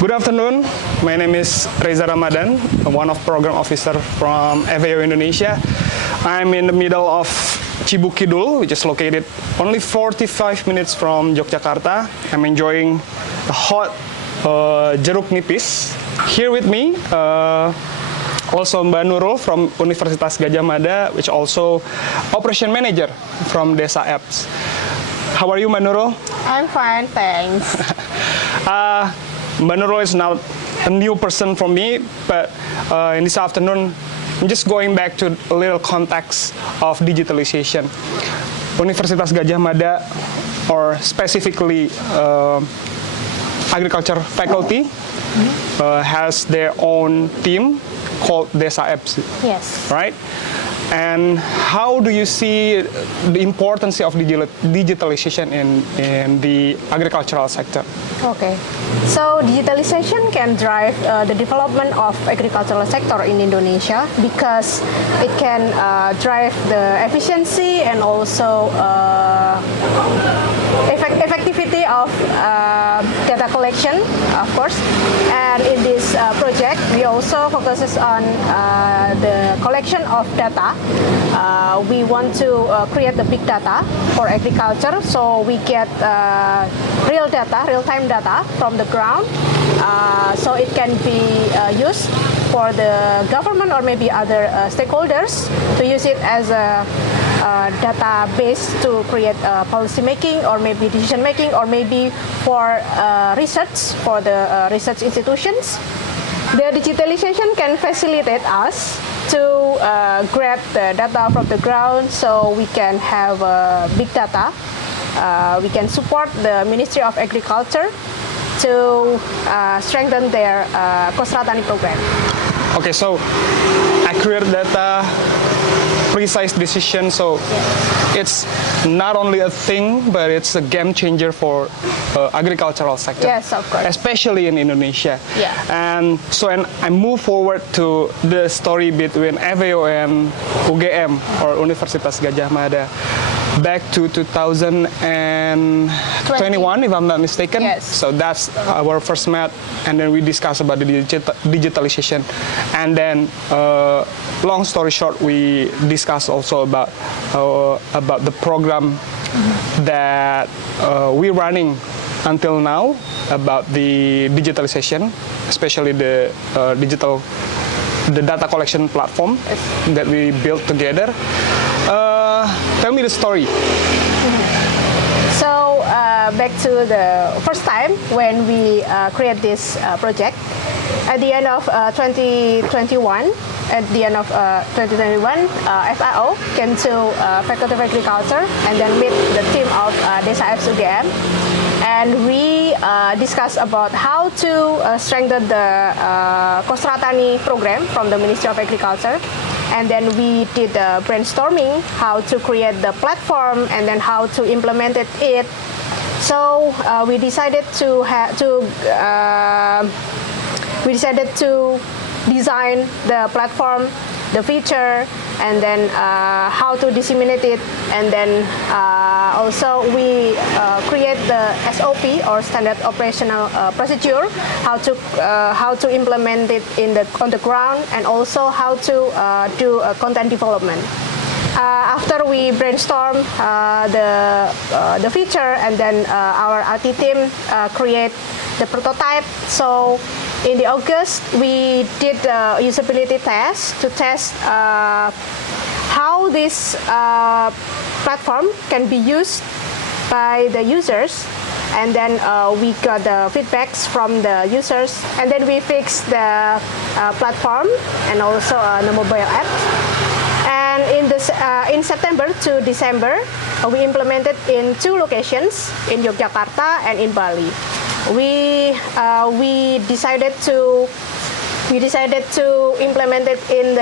Good afternoon. My name is Reza Ramadan, one of program officer from FAO Indonesia. I'm in the middle of Cibukidul, which is located only 45 minutes from Yogyakarta. I'm enjoying the hot jeruk nipis. Here with me, also Mbak Nurul from Universitas Gadjah Mada, which also operation manager from Desa Apps. How are you, Mbak Nurul? I'm fine, thanks. Mbak Nurul is now a new person for me, but in this afternoon, I'm just going back to a little context of digitalization. Universitas Gadjah Mada, or specifically agriculture faculty, has their own team called Desa Apps. Yes. Right? And how do you see the importance of digitalization in the agricultural sector? Okay. So digitalization can drive the development of agricultural sector in Indonesia because it can drive the efficiency and also effectivity of data collection, of course. And in this project, we also focuses on the collection of data. We want to create the big data for agriculture, so we get real data, real-time data from the ground, so it can be used for the government or maybe other stakeholders to use it as a database to create policy making or maybe decision making or maybe for research for the research institutions. The digitalization can facilitate us to grab the data from the ground so we can have big data. We can support the Ministry of Agriculture to strengthen their Kosratani program. Okay, so accurate data, precise decision, so it's not only a thing, but it's a game changer for agricultural sector. Yes, of course. Especially in Indonesia. Yeah. And I move forward to the story between FAO and UGM, or Universitas Gadjah Mada. Back to 2021, if I'm not mistaken. Yes. So that's our first met, and then we discussed about the digitalization. And then, long story short, we discussed also about the program that we're running until now about the digitalization, especially the data collection platform that we built together. Tell me the story. So back to the first time when we create this project, at the end of 2021, FAO came to Faculty of Agriculture and then meet the team of Desa Apps UGM. And we discussed about how to strengthen the Kosratani program from the Ministry of Agriculture. And then we did brainstorming how to create the platform and then how to implement it. So we decided to design the platform, the feature, and then how to disseminate it, and then also we create the SOP or standard operational procedure, how to implement it on the ground, and also how to do content development. After we brainstorm the feature, and then our RT team create the prototype. So in the August, we did a usability test to test how this platform can be used by the users. And then we got the feedbacks from the users. And then we fixed the platform and also the mobile app. And in September to December, we implemented in 2 locations, in Yogyakarta and in Bali. We decided to implement it in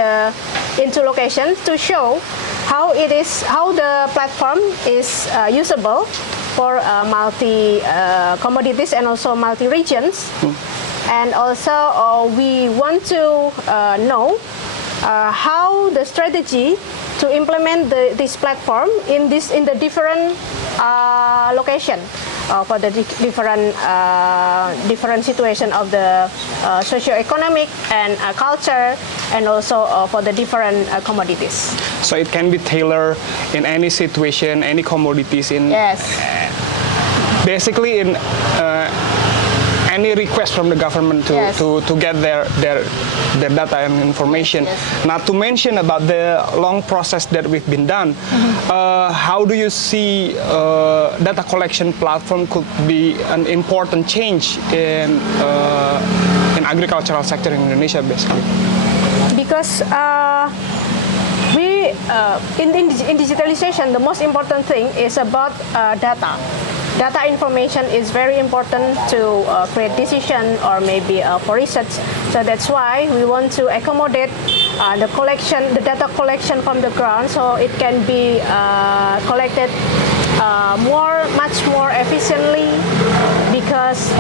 2 locations to show how the platform is usable for multi commodities and also multi regions. And also we want to know how the strategy to implement this platform in the different location for the different situation of the socio-economic and culture, and also for the different commodities. So it can be tailored in any situation, any commodities in. Yes. Basically in any request from the government to, yes. to get their data and information. Yes, yes. Not to mention about the long process that we've been done. How do you see data collection platform could be an important change in agricultural sector in Indonesia, basically? Because in digitalization, the most important thing is about data. Data information is very important to create decision or maybe for research. So that's why we want to accommodate the data collection from the ground, so it can be collected much more efficiently. Because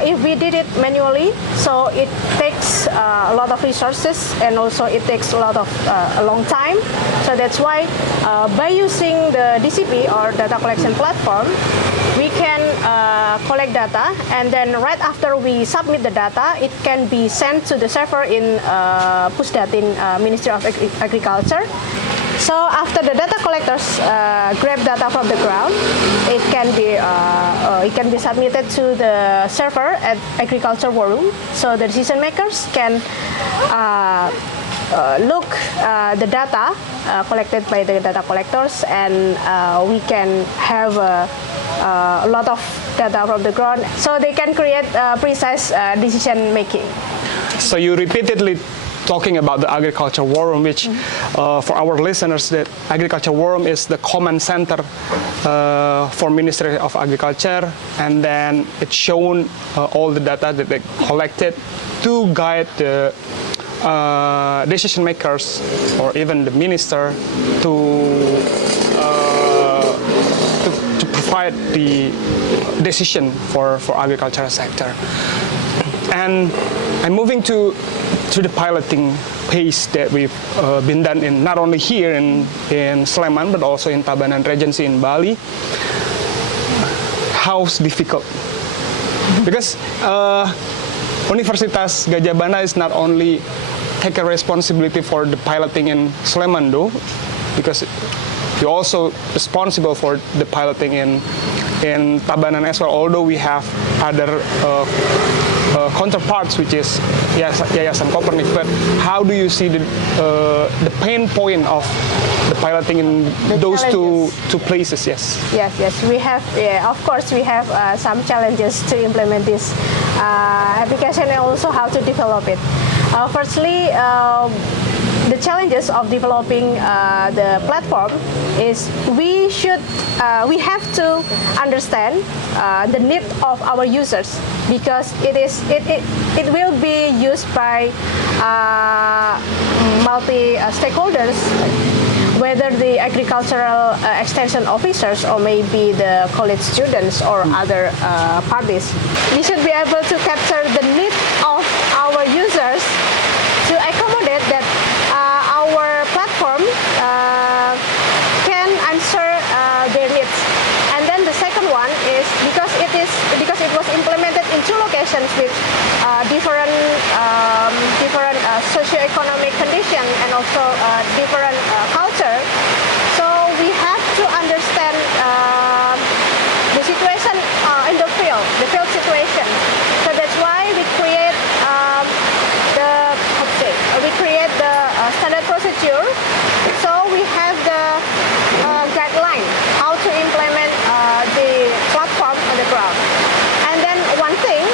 if we did it manually, so it takes a lot of resources, and also it takes a long time. So that's why by using the DCP or data collection platform, we can collect data, and then right after we submit the data, it can be sent to the server in Pusdatin, Ministry of Agriculture. So after the data collectors grab data from the ground, it can be submitted to the server at Agriculture War Room. So the decision makers can look the data collected by the data collectors, and we can have a lot of data from the ground, so they can create precise decision making. So you repeatedly talking about the Agriculture War Room, which for our listeners, that Agriculture War Room is the command center for Ministry of Agriculture, and then it's shown all the data that they collected to guide the decision makers or even the minister to provide the decision for agricultural sector. And I'm moving to the piloting phase that we've been done in not only here in Sleman, but also in Tabanan Regency in Bali. How's difficult? Because Universitas Gadjah Bana is not only take a responsibility for the piloting in Sleman though, because you're also responsible for the piloting in Tabanan as well, although we have other counterparts, which is Yayasan Kopernik. But how do you see the pain point of the piloting in those two places? Yes. We have, of course, we have some challenges to implement this application, and also how to develop it. Firstly, the challenges of developing the platform is we have to understand the need of our users, because it will be used by multi stakeholders, whether the agricultural extension officers or maybe the college students or other parties. We should be able to capture the need of our users to accommodate that our platform can answer their needs. And then the second one is because it was implemented in two locations with different socio-economic condition and also different culture. So we have to understand the situation in the field situation. So that's why we create the standard procedure. So we have the guideline how to implement the platform on the ground. And then one thing,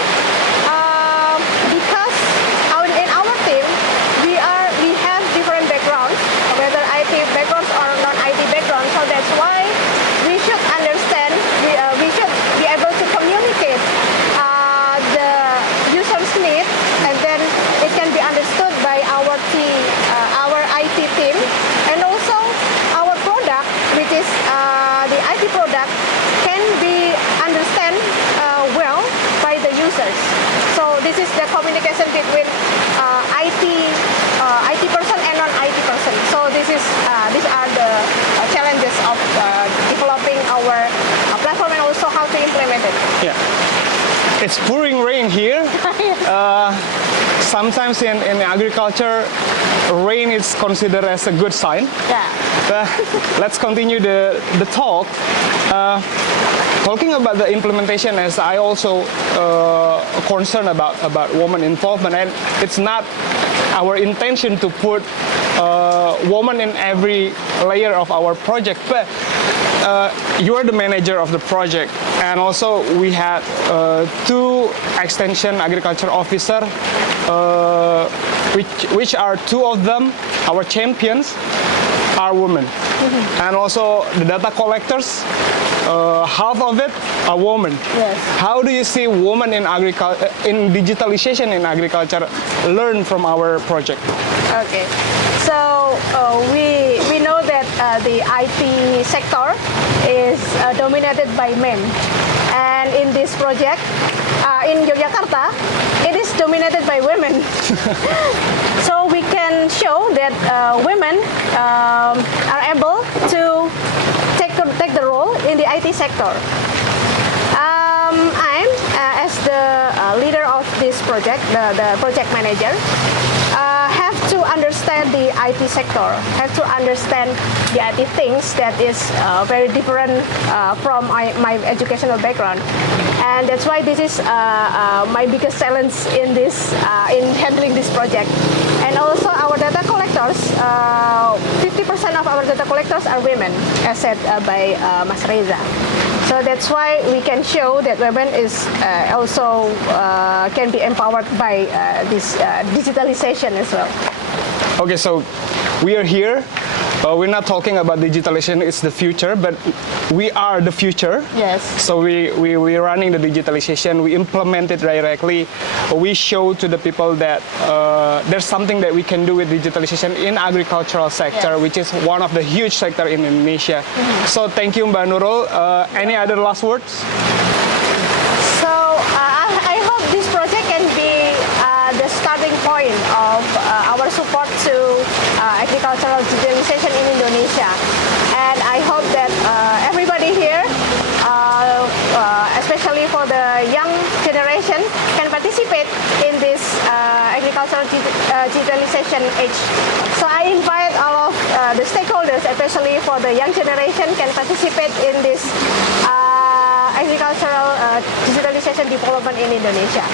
because in our team we have different backgrounds, whether IT backgrounds or non-IT backgrounds. So that's why we should understand. We should be able to communicate the user's need, and then it can be understood by our team, our IT team, and also our product, which is the IT product, can be understand well by the users. So this is the communication between IT person and non it's pouring rain here. Sometimes in agriculture, rain is considered as a good sign. Yeah. Let's continue the talk. Talking about the implementation, as I also concerned about women involvement, and it's not our intention to put women in every layer of our project, but you are the manager of the project, and also we had 2 extension agriculture officer, which are 2 of them, our champions, are women. And also the data collectors, half of it are women. Yes. How do you see women in digitalization in agriculture learn from our project? Okay. So we know that the IT sector is dominated by men, and in this project in Yogyakarta, it is dominated by women. So we can show that women are able to take the role in the IT sector. I'm as the leader of this project, the project manager, have to understand the IT sector, have to understand the IT things that is very different from my educational background. And that's why this is my biggest challenge in handling this project. And also our data collectors, 50% of our data collectors are women, as said by Mas Reza. So that's why we can show that women is also can be empowered by this digitalization as well. Okay, so we are here. We're not talking about digitalization, it's the future, but we are the future. Yes. So we're running the digitalization, we implement it directly. We show to the people that there's something that we can do with digitalization in agricultural sector, Yes. which is one of the huge sector in Indonesia. So thank you, Mbak Nurul. Any other last words? So I hope this project can be the starting point of our support to agricultural digitalization in Indonesia. And I hope that everybody here, especially for the young generation, can participate in this agricultural digitalization age. So I invite all of the stakeholders, especially for the young generation, can participate in this agricultural digitalization development in Indonesia.